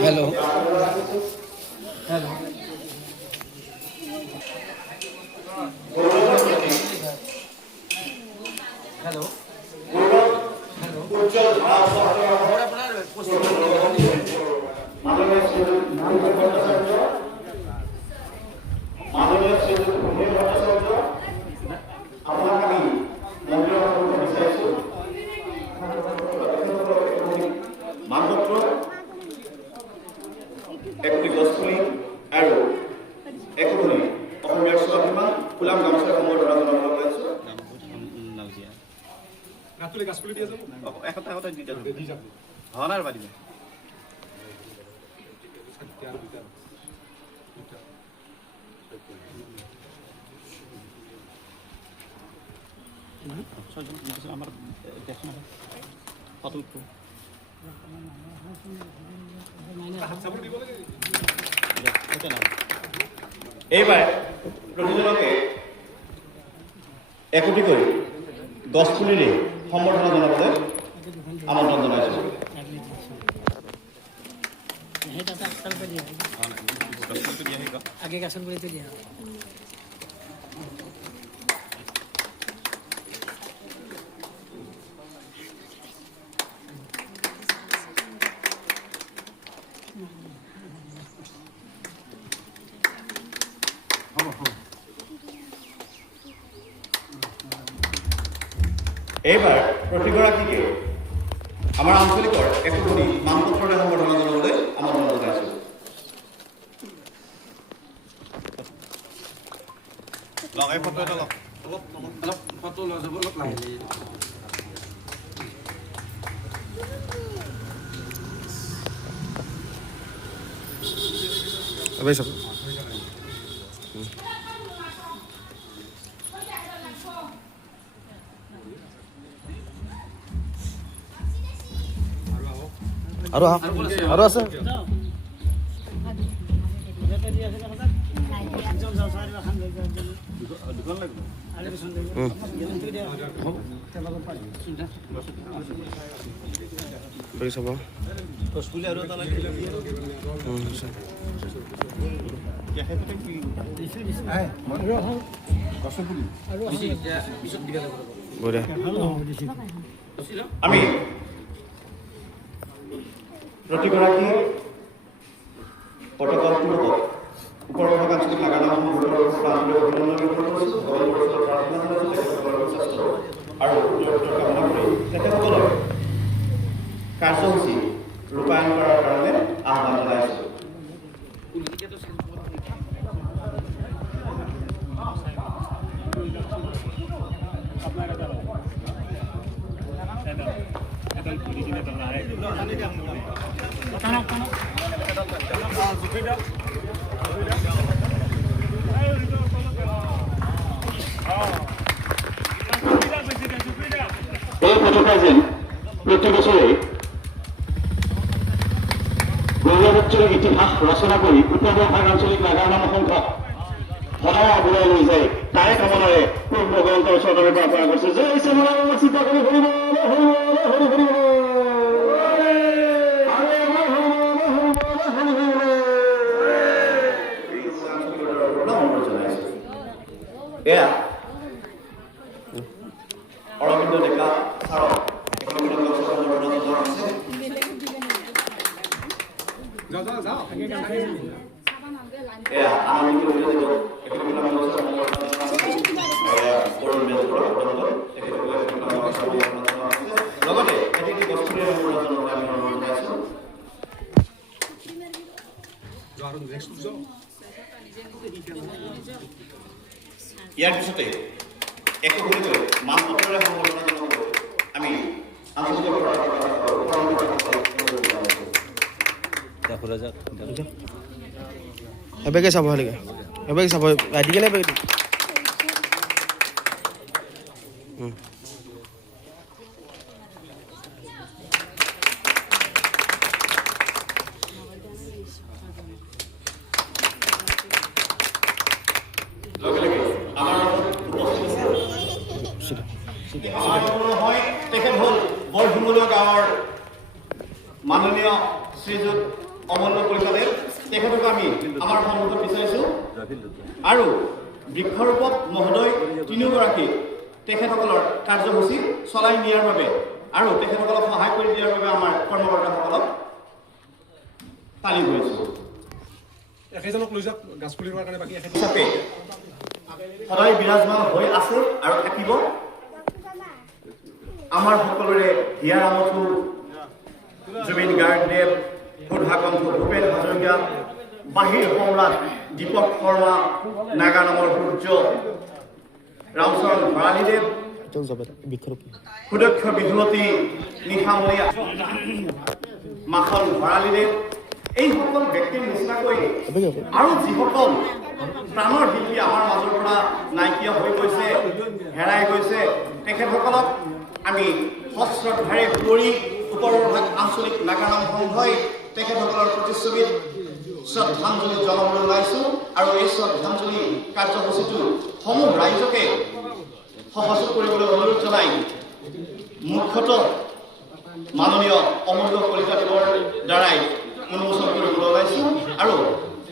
Hello hello hello একটি গছপুলি আৰু একোধনি অসমীয়াৰ স্বাভিমান ফুলাম গামোচা সময় ধৰা জনাব লৈছো গাছপুলি গাছপুলি দিয়ে যাব একটা কথা দি যাব হনার বাড়ি আমার দেখুন কত একটু এইবাৰ প্ৰতিজনকে একোটি কৰি গছ পুলিৰে সম্বৰ্ধনা জনাবলৈ আমন্ত্ৰণ জনাইছোঁ। আগে গাছৰ গুৰিতে দিয়া এইবাৰ প্ৰতিগৰাকীকে আমাৰ আঞ্চলিকৰ একোধনি মানপত্ৰৰে সম্বৰ্ধনা জনাবলৈ আমন্ত্ৰণ জনাইছোঁ। লগাই ফটো এটা অলপ ফটো লৈ যাব অলপ লাহে আৰু আছে আমি প্ৰতিগৰাকী পতাকাপূৰ্বক ওপৰত থকা আঞ্চলিক নাগানামসমূহ আৰু কামনা কৰি তেখেতসকলৰ কাৰ্যসূচী ৰূপায়ণ কৰাৰ কাৰণে আহ্বান জনাইছোঁ। এই পতাকা যেন প্ৰতি বছৰে গৌৰৱোজ্জ্বল ইতিহাস ৰচনা কৰি উত্তৰ ভাগ আঞ্চলিক নাগানাম সংখ্যক সদায় আগুৱাই লৈ যায় তাৰে কামনাৰে ভগৱন্তৰ ওচৰৰে প্ৰাৰ্থনা কৰিছো যে চিন্তা কৰি হৰিব এয়া অৰবিন্দ ডেকা ছাৰক এয়া লগতে ইয়াৰ পিছতে একোধনিকৈ মানপত্ৰৰে সম্বৰ্ধনা জনাবলৈ আমি এবাৰকে চাব লাগে এবাৰকে চাব ৰাতিকে নাই তেখেত হ'ল বৰধুমলীয়া গাঁৱৰ মাননীয় শ্ৰীযুত অমূল্য কলিতাদেৱ তেখেতক আমি আমাৰ সন্মুখত বিচাৰিছোঁ আৰু বৃক্ষৰোপক মহোদয় তিনিওগৰাকী তেখেতসকলৰ কাৰ্যসূচী চলাই নিয়াৰ বাবে আৰু তেখেতসকলক সহায় কৰি দিয়াৰ বাবে আমাৰ কৰ্মকৰ্তাসকলক তালি ধৰিছোঁ। একেজনক লৈ যাওক গাছ পুলি ৰোৱাৰ কাৰণে বাকী হিচাপে সদায় বিৰাজমান হৈ আছে আৰু থাকিব আমাৰ সকলোৰে হিয়াৰ আমঠু জুবিন গাৰ্গদেৱ, সুধাকণ্ঠ ভূপেন হাজৰিকা, বাহিৰ সম্ৰাট দীপক শৰ্মা, নাগা নামৰ সূৰ্য ৰামচৰণ ভৰালীদেৱ, সুদক্ষ বিধুৱতী নিশামণি মাখন ভৰালীদেৱ, এই সকল ব্যক্তিৰ নিচিনাকৈ আৰু যিসকল প্ৰাণৰ শিল্পী আমাৰ মাজৰ পৰা নাইকিয়া হৈ গৈছে, হেৰাই গৈছে, তেখেতসকলক আমি সশ্ৰদ্ধাৰে সুঁৱৰি উপৰভাগ আঞ্চলিক নাগানাম সংঘই তেখেতসকলৰ প্ৰতিচ্ছবিত শ্ৰদ্ধাঞ্জলি জনাবলৈ ওলাইছোঁ আৰু এই শ্ৰদ্ধাঞ্জলি কাৰ্যসূচীটো সমূহ ৰাইজকে সহযোগ কৰিবলৈ অনুৰোধ জনাই মুখ্যতঃ মাননীয় অমূল্য কলিতাদেৱৰ দ্বাৰাই উন্মোচন কৰিবলৈ ওলাইছোঁ আৰু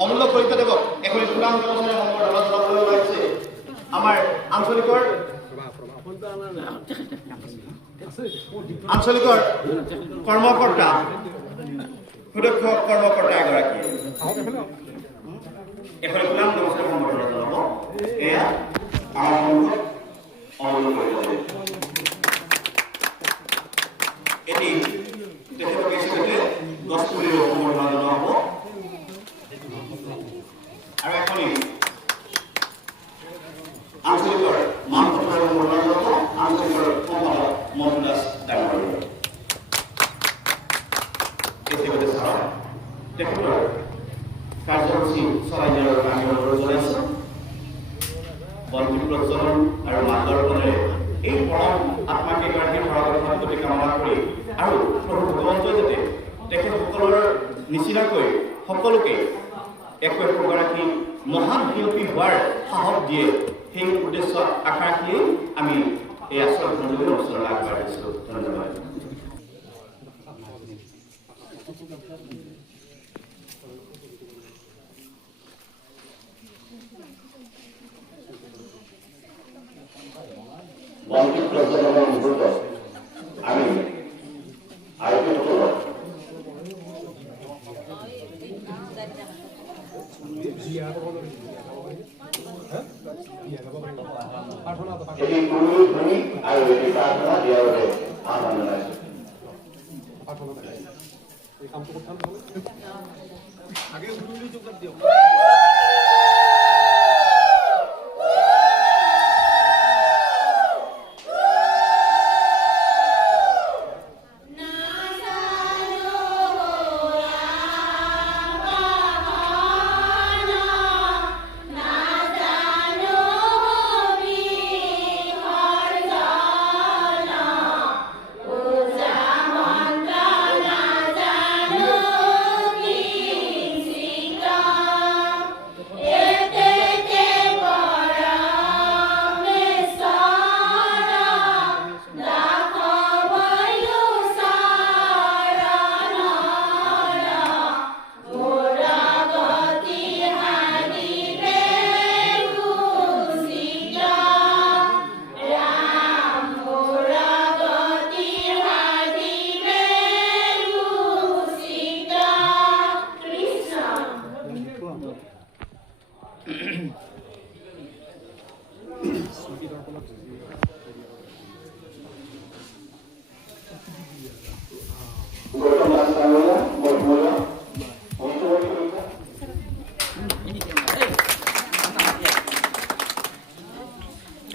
অমূল্য কলিতাদেৱক এখন ফুলাম ব্যৱস্থাৰে সম্বৰ্ধনা জনাবলৈ ওলাইছে আমাৰ আঞ্চলিকৰ কৰ্মকৰ্তা সুদক্ষ কৰ্মকৰ্তা এগৰাকী এখন ফুলাম ব্যৱস্থাৰে সম্বৰ্ধনা জনাব। এয়া আমাৰ সন্মুখত অমূল্য কলিতাদেৱ। এটি তেখেতক ইছুতে গছ পুলি সম্বৰ্ধনা জনোৱা হ'ব আৰু এখনি আঞ্চলিকৰ মান পথাৰৰ সম্বৰ্ধনা জনাব আঞ্চলিকৰ সম্পাদক মন্টু দাস ডাঙৰীয়া। ইতিমধ্যে ছাৰ তেখেতৰ কাৰ্যসূচী চলাই নিয়াৰ বাবে আমি অনুৰোধ জনাইছোঁ। বন্তি প্ৰজ্বলন আৰু মাৰ্গদৰ্শনেৰে এই পৰম আত্মাকেইগৰাকীৰ পৰাগতি কামনা কৰি আৰু প্ৰভু ভগৱন্তই যাতে তেখেতসকলৰ নিচিনাকৈ সকলোকে একো একোগৰাকী মহান শিল্পী হোৱাৰ সাহস দিয়ে, সেই উদ্দেশ্যত আশা ৰাখিয়েই আমি এই শ্ৰদ্ধাঞ্জলি অনুষ্ঠানলৈ আগবাঢ়িছোঁ। ধন্যবাদ। বন্তি প্ৰজ্বলনৰ মুহূৰ্তত আমি আয়োজকসকলক এটি কুৰুলি ধ্বনি আৰু এটি প্ৰাৰ্থনা দিয়াৰ বাবে আহ্বান জনাইছোঁ।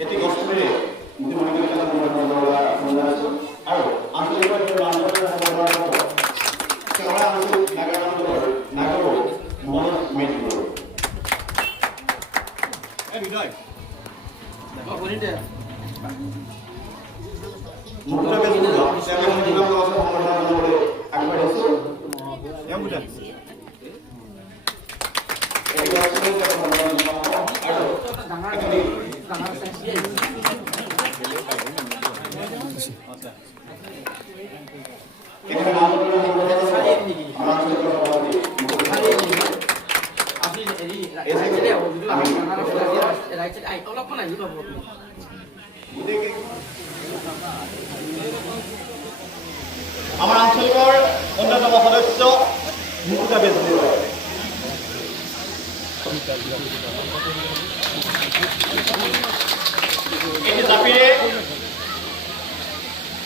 এটি গছপুলিৰে আৰু আঞ্চলিকৰ নাগৰ মনোজ মেট্ৰ আগবাঢ়িছোঁ। আমাৰ আঞ্চলিকৰ অন্যতম সদস্য মুকুতা বেজবৰুৱা। এটি জাপিৰে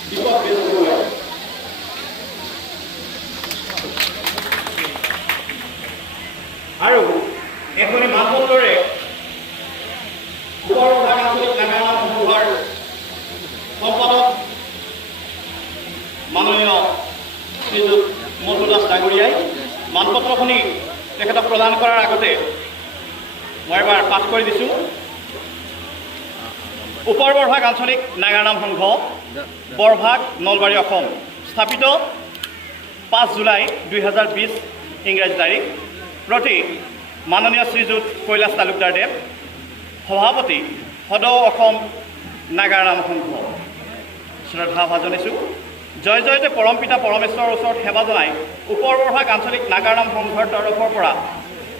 দীপক বেজবৰুৱা। আৰু এখনি মানপত্ৰৰে উত্তৰ বিভাগ আঞ্চলিক নাগাৰা সংঘৰ সম্পাদক মাননীয় শ্ৰীযুত মন্টু দাস ডাঙৰীয়াই মানপত্ৰখনি তেখেতক প্ৰদান কৰাৰ আগতে মই এবাৰ পাঠ কৰি দিছোঁ। উত্তৰ বৰভাগ আঞ্চলিক নাগাৰা সংঘ, বৰভাগ, নলবাৰী, অসম, স্থাপিত 5 জুলাই 2020 ইংৰাজী তাৰিখ। প্ৰতি মাননীয় শ্ৰীযুত কৈলাশ তালুকদাৰদেৱ, সভাপতি সদৌ অসম নাগাৰা সংঘ। শ্ৰদ্ধা ভাজনিছোঁ। জয় জয়তে পৰম পিতা পৰমেশ্বৰৰ ওচৰত সেৱা জনাই উত্তৰ বৰভাগ আঞ্চলিক নাগাৰা সংঘৰ তৰফৰ পৰা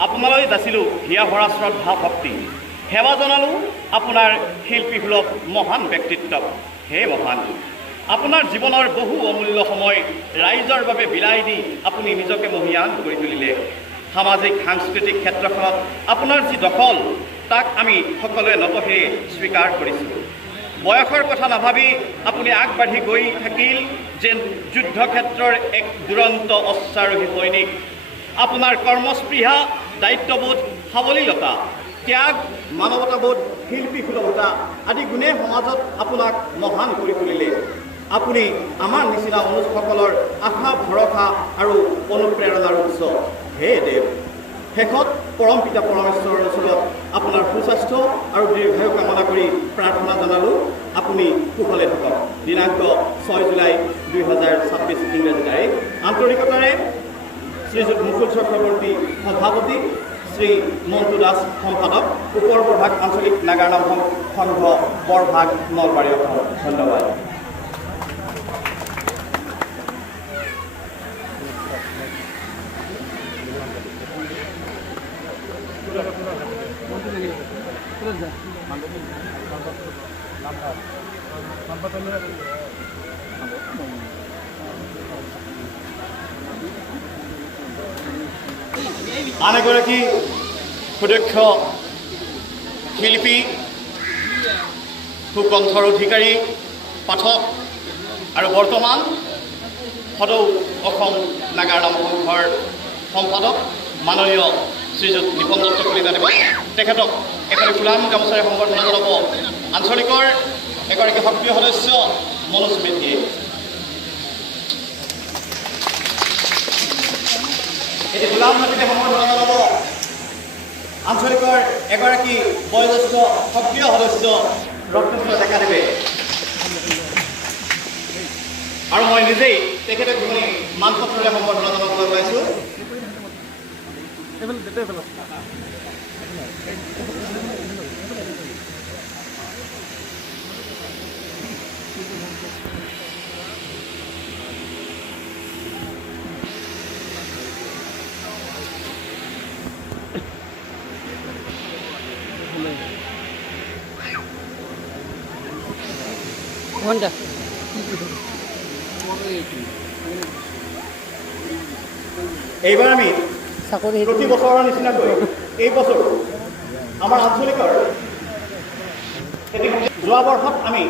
আপোনালৈ যাচিলোঁ হিয়া ভৰা শ্ৰদ্ধা ভক্তি। সেৱা জনালোঁ আপোনাৰ শিল্পী সুলভ মহান ব্যক্তিত্বক। হে মহান, আপোনাৰ জীৱনৰ বহু অমূল্য সময় ৰাইজৰ বাবে বিলাই দি আপুনি নিজকে মহিয়ান কৰি তুলিলে। সামাজিক সাংস্কৃতিক ক্ষেত্ৰখনত আপোনাৰ যি দখল তাক আমি সকলোৱে নতশিৰে স্বীকাৰ কৰিছোঁ। বয়সৰ কথা নাভাবি আপুনি আগবাঢ়ি গৈ থাকিল যেন যুদ্ধক্ষেত্ৰৰ এক দুৰন্ত অশ্বাৰোহী সৈনিক। আপোনাৰ কৰ্মস্পৃহা, দায়িত্ববোধ, সাৱলীলতা, ত্যাগ, মানৱতাবোধ, শিল্পী সুলভতা আদি গুণে সমাজত আপোনাক মহান কৰি তুলিলে। আপুনি আমাৰ নিচিনা অনুজসকলৰ আশা, ভৰসা আৰু অনুপ্ৰেৰণাৰ উৎস। হে দেৱ, শেষত পৰম পিতা পৰমেশ্বৰৰ ওচৰত আপোনাৰ সুস্বাস্থ্য আৰু দীৰ্ঘায়ু কামনা কৰি প্ৰাৰ্থনা জনালোঁ আপুনি কুশলে থাকক। দিনাংক 6 জুলাই 2026 ইংৰাজী তাৰিখ। আন্তৰিকতাৰে শ্ৰীযুত মুকুল চক্ৰৱৰ্তী সভাপতি, শ্ৰী মন্টু দাস সম্পাদক, উত্তৰ বৰভাগ আঞ্চলিক নাগাৰা সংঘ, বৰভাগ, নলবাৰী, অসম। ধন্যবাদ। আন এগৰাকী সুদক্ষ শিল্পী, সুকণ্ঠৰ অধিকাৰী, পাঠক আৰু বৰ্তমান সদৌ অসম নাগাৰা সংঘৰ সম্পাদক মাননীয় শ্ৰীযুত নিপন দত্ত কলিতাদেৱ, তেখেতক এখনি ফুলাম গামোচাৰে সম্বৰ্ধনা জনাব আঞ্চলিকৰ এগৰাকী সক্ৰিয় সদস্য মনোজ মেধিয়ে। এটি ফুলাম মাটিতে সম্বৰ্ধনা জনাব আঞ্চলিকৰ এগৰাকী বয়োজ্যেষ্ঠ সক্ৰিয় সদস্য ৰত্নেশ্বৰ ডেকাদেৱে। আৰু মই নিজেই তেখেতক মানপত্ৰৰে সম্বৰ্ধনা জনাবলৈ ওলাইছোঁ। এইবাৰ আমি প্ৰতি বছৰৰ নিচিনাকৈ এই বছৰ আমাৰ আঞ্চলিকৰ যোৱা বৰ্ষত আমি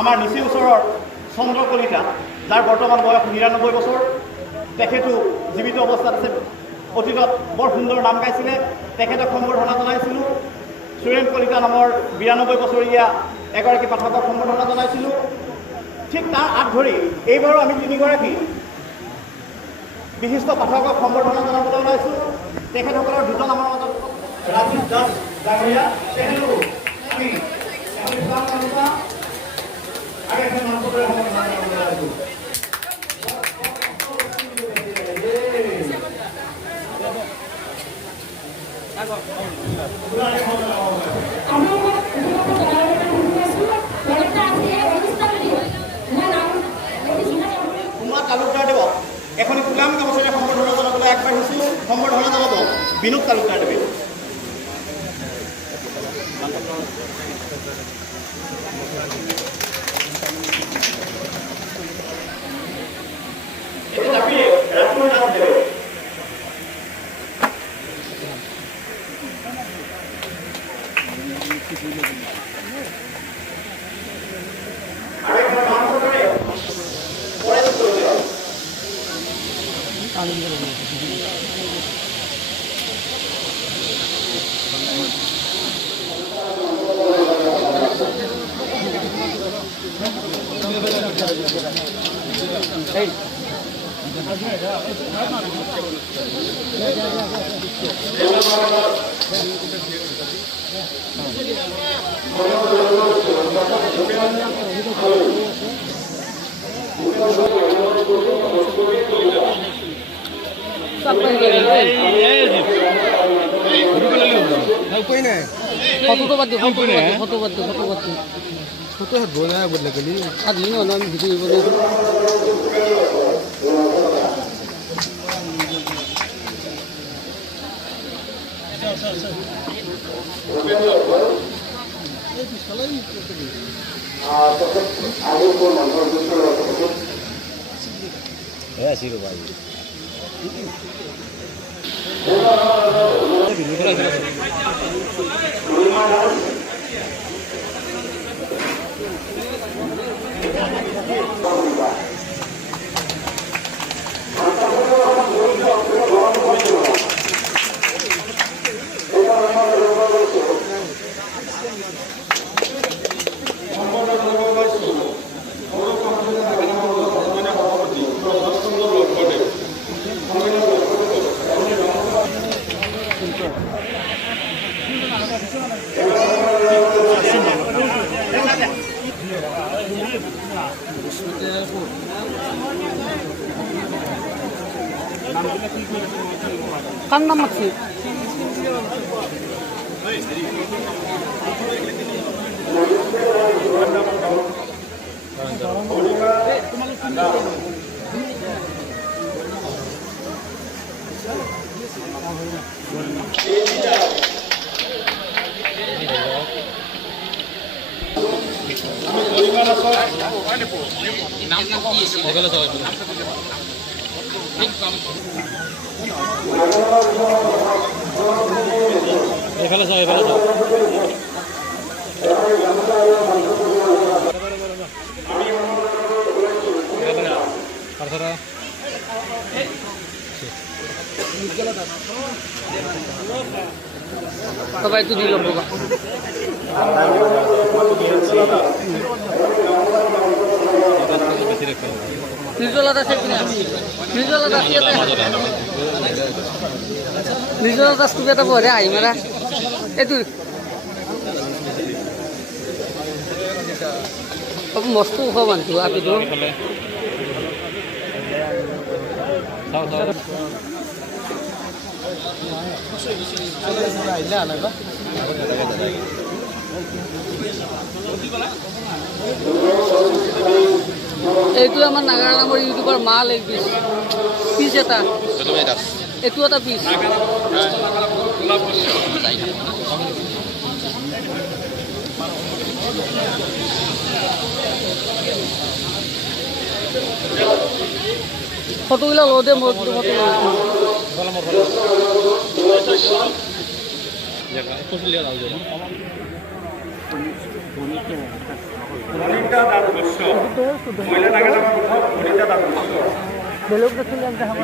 আমাৰ নিচেই ওচৰৰ চন্দ্ৰ কলিতা, যাৰ বৰ্তমান বয়স ৯৯ বছৰ, তেখেতো জীৱিত অৱস্থাত আছে। অতীতত বৰ সুন্দৰ নাম গাইছিলে, তেখেতক সম্বৰ্ধনা জনাইছিলোঁ। সুৰেণ কলিতা নামৰ ৯২ বছৰীয়া এগৰাকী পাঠকক সম্বৰ্ধনা জনাইছিলোঁ। ঠিক তাৰ আগ ধৰি এইবাৰো আমি 3গৰাকী বিশিষ্ট পাঠকক সম্বৰ্ধনা জনাবলৈ ওলাইছোঁ। তেখেতসকলৰ দুজন আমাৰ মাজত ৰাজীৱ দাস ডাঙৰীয়া, তেখেতকো আমি তালুকদাৰদেৱক এখনি ফুলাম গামোচাৰে সম্বৰ্ধনা জনাবলৈ আগবাঢ়িছোঁ। সম্বৰ্ধনা জনাব বিনোদ তালুকদাৰদেৱে। এতে চাপিয়ে ৰাজকুমাৰ নাম দেবে আরেকটা নাম করে পরে চলে যাও উপায় নাই ফটো বাদ দিওঁ ফটো বাদ দিওঁ ফটো হাত বৈ নাই বদলা গেলি আজি নহ'লে আমি ভিডিঅ' কৰিব লাগিব কার নাম আছে এখানে যাও এখানে যাও সবাই তো দিল বাবা নিজলাটা আছে কিনা নিজলাটা আছে নিজলাটা স্কুলে এটা বহে আহি মাৰা এইটো মস্ত ওখ মানুহ আপিটো এইটো আমাৰ নাগাৰা নামৰ ইউটিউবৰ মাল এক পিচ এটা এইটো এটা পিচ ফটোগুলো লো দে মোর ফটো বেলেগ দেখলে দেখাব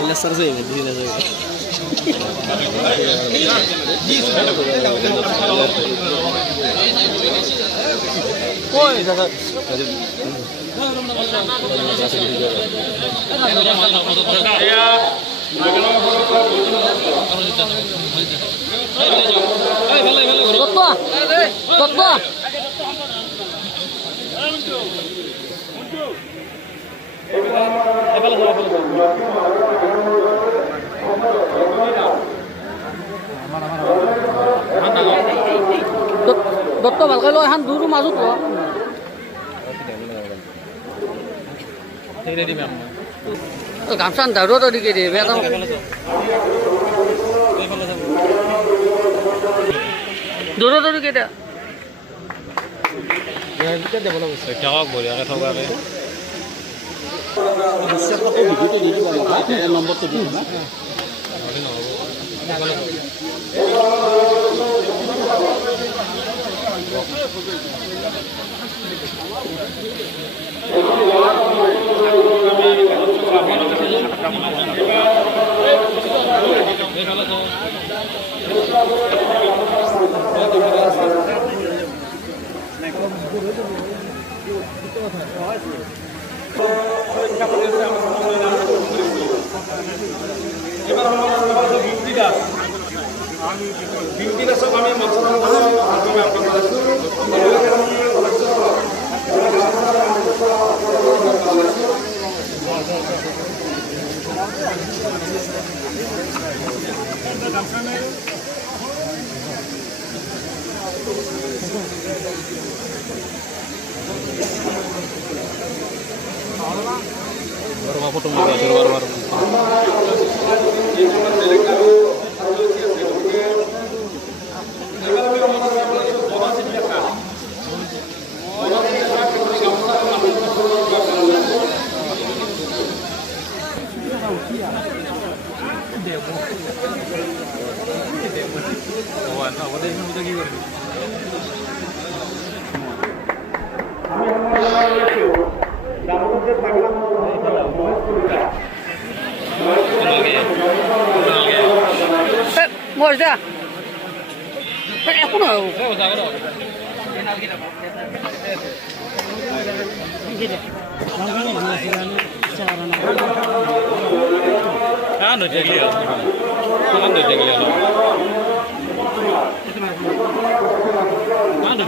Dilasar saya, dilasar. দত্ত ভালকৈ লয় এখন দূৰ মাজত লোৱা গামছা দাউৰত দিকে দিয়ে বেয়া দূৰত দিকে দিয়া বঢ়িয়াকৈ থকাকৈ নম্বৰটো দিম না photo Ngồi ra. Cái em cũng nào. Ano jagli? Ano jagli? Ano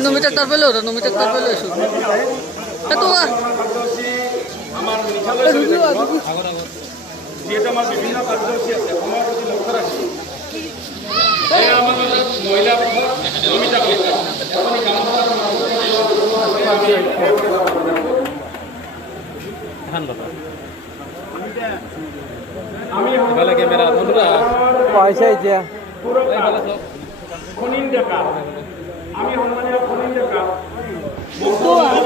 Numitek tarpelo, numitek tarpelo isu. Itu ah. যিহেতু আমাৰ বিভিন্ন কাৰ্যসূচী আছে সময়ৰ প্ৰতি লক্ষ্য ৰাখি আমাৰ মহিলা নমিতা কলিতা আমি এফালে কেমেৰা বন্ধুরা পয়সা এতিয়া খনিন ডেকা আমি সন্মানীয় খনিন ডেকা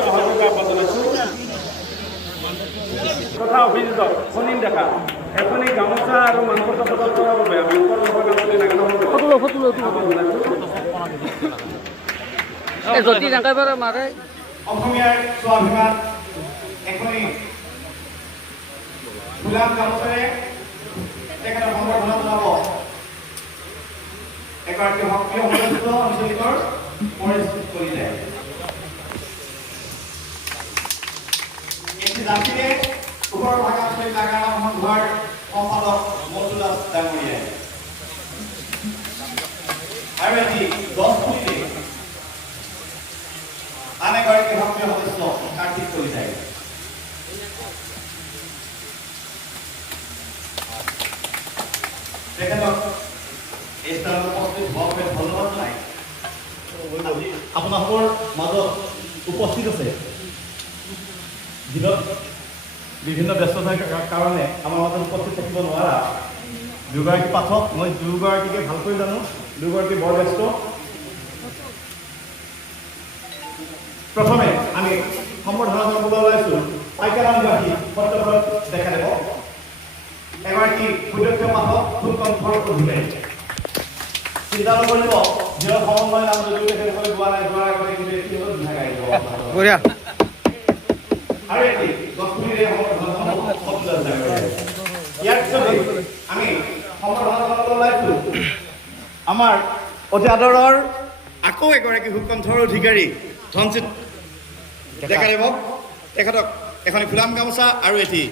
সহযোগিতা জনাইছো তথা অভিযোগ খনিন ডেকা এখনি গামোচা আৰু মানপত্ৰ প্ৰদান কৰাৰ বাবে আমি যদি নাকাই পাৰে মাৰে অসমীয়াৰ স্বাভিমান এখনি গোলাম গামোচাৰে তেখেতৰ সম্বৰ্ধনা জনাব এগৰাকী সক্ৰিয় সদস্য আঞ্চলিকৰ পৰিস্থিতি কৰিলে এই জাতিৰে ওপৰ ভাগাঞ্চলিক নাগাৰা সংঘৰ সম্পাদক মজুলাস ডাঙৰীয়াই আৰু এটি 10 মিনিটে আন এগৰাকী সক্ৰিয় সদস্য কাৰ্তিক কলিতাই তেখেতক এই স্থানত উপস্থিত হোৱাৰ বাবে ধন্যবাদ জনাই আপোনালোকৰ মাজত উপস্থিত আছে দিনত বিভিন্ন ব্যস্ততাৰ কাৰণে আমাৰ মাজত উপস্থিত থাকিব নোৱাৰা দুগৰাকী পাঠক, মই দুগৰাকীকে ভালকৈ জানো, দুগৰাকী বৰ ব্যস্ত। প্ৰথমে আমি সম্বৰ্ধনা জনাবলৈ ওলাইছোঁ পাইকাৰামবাসী সত্যব্ৰত ডেকাদেৱ, এগৰাকী সুদক্ষ পাঠক, সুকণ্ঠৰ অধিকাৰী। চিন্তা নকৰিব, যিহৰ সমন্বয় নাম যদিও তেখেতসকলে গোৱা নাই, যোৱাৰ আগতে কিন্তু এইখিনি বিভাগ আহিব। বঢ়িয়া। আৰু এটি গছপুলিৰে ইয়াৰ পিছতে আমি সম্বৰ্ধনা জনাবলৈ ওলাইছোঁ আমাৰ অতি আদৰৰ আকৌ এগৰাকী সুকণ্ঠৰ অধিকাৰী ধনজিৎ ডেকাদেৱক। তেখেতক এখনি ফুলাম গামোচা আৰু এটি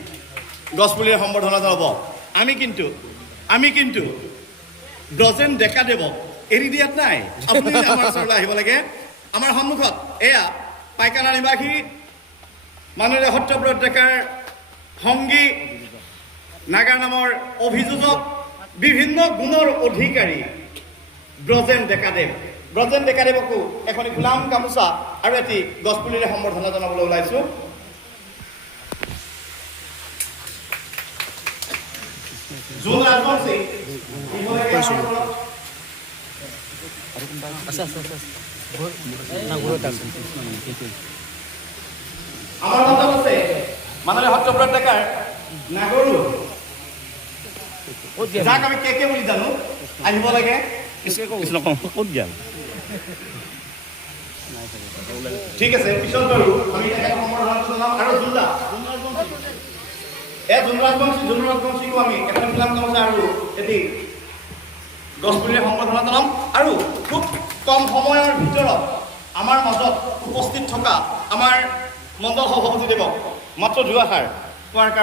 গছপুলিৰে সম্বৰ্ধনা জনাব। আমি কিন্তু ব্ৰজেন ডেকাদেৱক এৰি দিয়াত নাই। আপুনি আমাৰ ওচৰলৈ আহিব লাগে। আমাৰ সন্মুখত এয়া পাইকানা নিবাসী মাননীয় সত্যব্ৰত ডেকাৰ সংগী, নাগা নামৰ অভিযোজক, বিভিন্ন গুণৰ অধিকাৰী ব্ৰজেন ডেকাদেৱ। ব্ৰজেন ডেকাদেৱকো এখনি ফুলাম গামোচা আৰু এটি গছপুলিৰে সম্বৰ্ধনা জনাবলৈ ওলাইছোঁ। জোন ৰাজবংশী আমাৰ মাজত আছে মাননীয় সত্যব্ৰত ডেকাৰ নাগৰু, যাক আমি কে বুলি জানো, আহিব লাগে। ঠিক আছে, পিছত বাৰু আমি সম্বৰ্ধনা জনাম। আৰু জোন ৰাজবংশীকো আমি এখন ফুলাম গামোচা আৰু এটি গছপুলিৰে সম্বৰ্ধনা জনাম। আৰু খুব কম সময়ৰ ভিতৰত আমাৰ মাজত উপস্থিত থকা আমাৰ মণ্ডল সভাপতিদেৱক মাত্ৰ দুআষাৰ কোৱাৰ কাৰণে